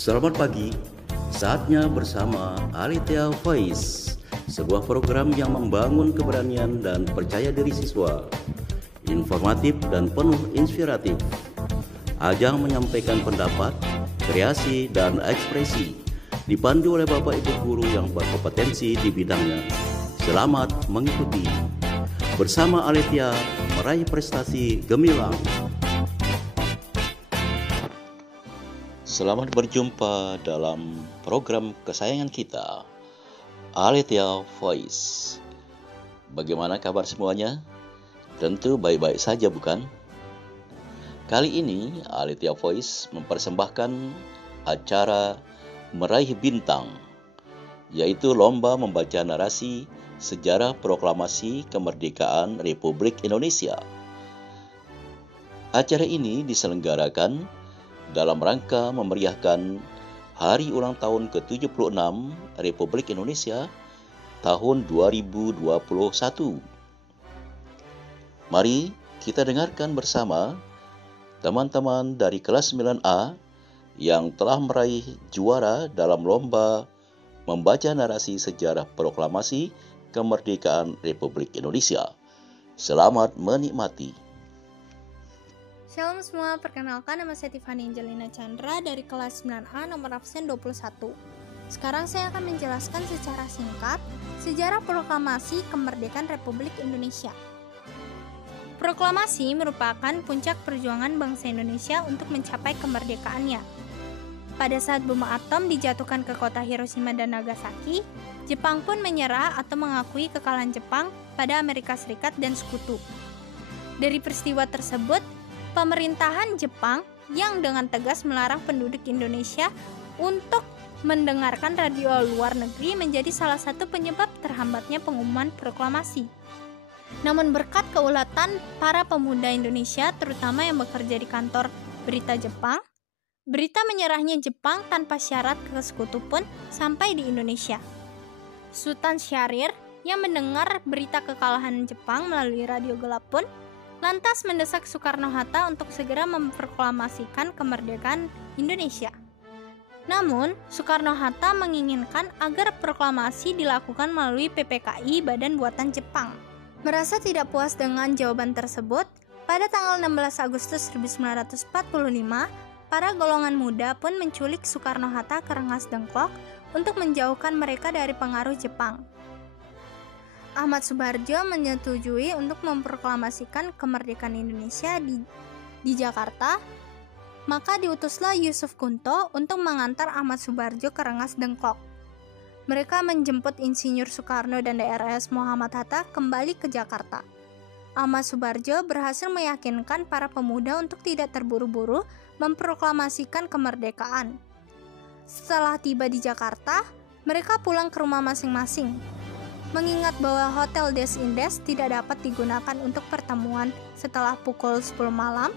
Selamat pagi, saatnya bersama Alethea Voice, sebuah program yang membangun keberanian dan percaya diri siswa, informatif dan penuh inspiratif. Ajang menyampaikan pendapat, kreasi, dan ekspresi, dipandu oleh Bapak Ibu Guru yang berkompetensi di bidangnya. Selamat mengikuti. Bersama Alethea, meraih prestasi gemilang. Selamat berjumpa dalam program kesayangan kita, Alethea Voice. Bagaimana kabar semuanya? Tentu baik-baik saja, bukan? Kali ini Alethea Voice mempersembahkan acara Meraih Bintang, yaitu lomba membaca narasi sejarah proklamasi kemerdekaan Republik Indonesia. Acara ini diselenggarakan dalam rangka memeriahkan Hari Ulang Tahun ke-76 Republik Indonesia tahun 2021. Mari kita dengarkan bersama teman-teman dari kelas 9A yang telah meraih juara dalam lomba membaca narasi sejarah proklamasi kemerdekaan Republik Indonesia. Selamat menikmati. Shalom semua, perkenalkan nama saya Tiffany Angelina Chandra dari kelas 9A nomor absen 21. Sekarang saya akan menjelaskan secara singkat sejarah proklamasi kemerdekaan Republik Indonesia. Proklamasi merupakan puncak perjuangan bangsa Indonesia untuk mencapai kemerdekaannya. Pada saat bom atom dijatuhkan ke kota Hiroshima dan Nagasaki, Jepang pun menyerah atau mengakui kekalahan Jepang pada Amerika Serikat dan sekutu. Dari peristiwa tersebut, pemerintahan Jepang yang dengan tegas melarang penduduk Indonesia untuk mendengarkan radio luar negeri menjadi salah satu penyebab terhambatnya pengumuman proklamasi. Namun berkat keulatan para pemuda Indonesia, terutama yang bekerja di kantor berita Jepang, berita menyerahnya Jepang tanpa syarat ke sekutu pun sampai di Indonesia. Sultan Syahrir yang mendengar berita kekalahan Jepang melalui radio gelap pun lantas mendesak Soekarno-Hatta untuk segera memproklamasikan kemerdekaan Indonesia. Namun, Soekarno-Hatta menginginkan agar proklamasi dilakukan melalui PPKI Badan Buatan Jepang. Merasa tidak puas dengan jawaban tersebut, pada tanggal 16 Agustus 1945, para golongan muda pun menculik Soekarno-Hatta ke Rengas Dengklok untuk menjauhkan mereka dari pengaruh Jepang. Ahmad Subarjo menyetujui untuk memproklamasikan kemerdekaan Indonesia di Jakarta, maka diutuslah Yusuf Kunto untuk mengantar Ahmad Subarjo ke Rengas Dengklok. Mereka menjemput Insinyur Soekarno dan Drs Muhammad Hatta kembali ke Jakarta. Ahmad Subarjo berhasil meyakinkan para pemuda untuk tidak terburu-buru memproklamasikan kemerdekaan. Setelah tiba di Jakarta, mereka pulang ke rumah masing-masing. Mengingat bahwa Hotel Des Indes tidak dapat digunakan untuk pertemuan setelah pukul 10 malam,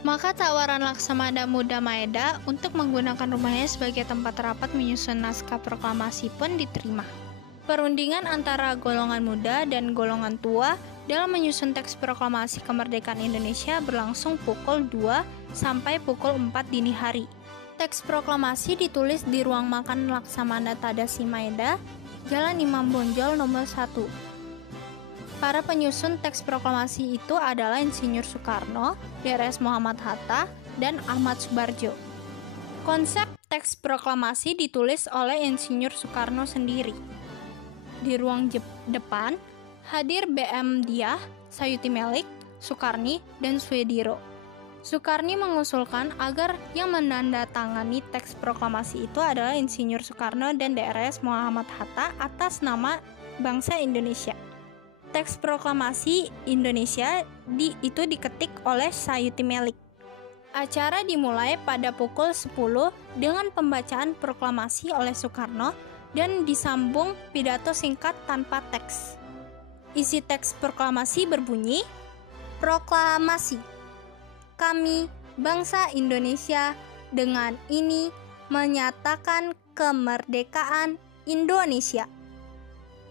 maka tawaran Laksamana Muda Maeda untuk menggunakan rumahnya sebagai tempat rapat menyusun naskah proklamasi pun diterima. Perundingan antara golongan muda dan golongan tua dalam menyusun teks proklamasi kemerdekaan Indonesia berlangsung pukul 2 sampai pukul 4 dini hari. Teks proklamasi ditulis di ruang makan Laksamana Tadashi Maeda, Jalan Imam Bonjol nomor 1. Para penyusun teks proklamasi itu adalah Insinyur Soekarno, Drs Muhammad Hatta, dan Ahmad Subarjo. Konsep teks proklamasi ditulis oleh Insinyur Soekarno sendiri. Di ruang depan hadir BM Diah, Sayuti Melik, Soekarni, dan Swediro. Soekarni mengusulkan agar yang menandatangani teks proklamasi itu adalah Insinyur Soekarno dan Drs Muhammad Hatta atas nama bangsa Indonesia. Teks proklamasi Indonesia itu diketik oleh Sayuti Melik. Acara dimulai pada pukul 10 dengan pembacaan proklamasi oleh Soekarno dan disambung pidato singkat tanpa teks. Isi teks proklamasi berbunyi, "Proklamasi. Kami, bangsa Indonesia, dengan ini menyatakan kemerdekaan Indonesia.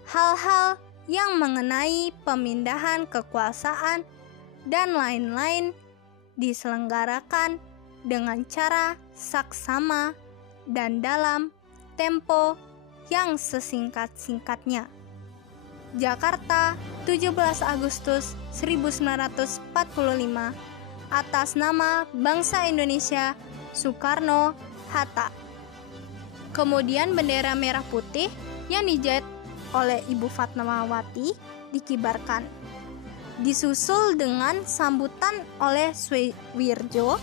Hal-hal yang mengenai pemindahan kekuasaan dan lain-lain diselenggarakan dengan cara saksama dan dalam tempo yang sesingkat-singkatnya. Jakarta, 17 Agustus 1945, atas nama bangsa Indonesia, Soekarno-Hatta. Kemudian bendera merah putih yang dijahit oleh Ibu Fatmawati dikibarkan. Disusul dengan sambutan oleh Suwirjo,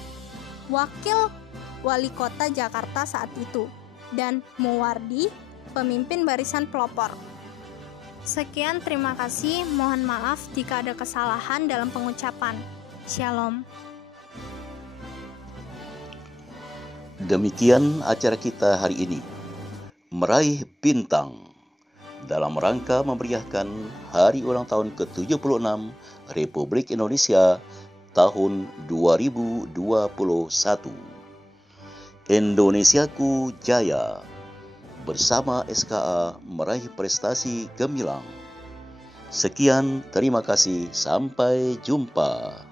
wakil wali kota Jakarta saat itu, dan Muwardi, pemimpin barisan pelopor. Sekian, terima kasih. Mohon maaf jika ada kesalahan dalam pengucapan. Shalom. Demikian acara kita hari ini, Meraih Bintang, dalam rangka memeriahkan hari ulang tahun ke-76 Republik Indonesia tahun 2021. Indonesiaku Jaya, bersama SKA meraih prestasi gemilang. Sekian, terima kasih, sampai jumpa.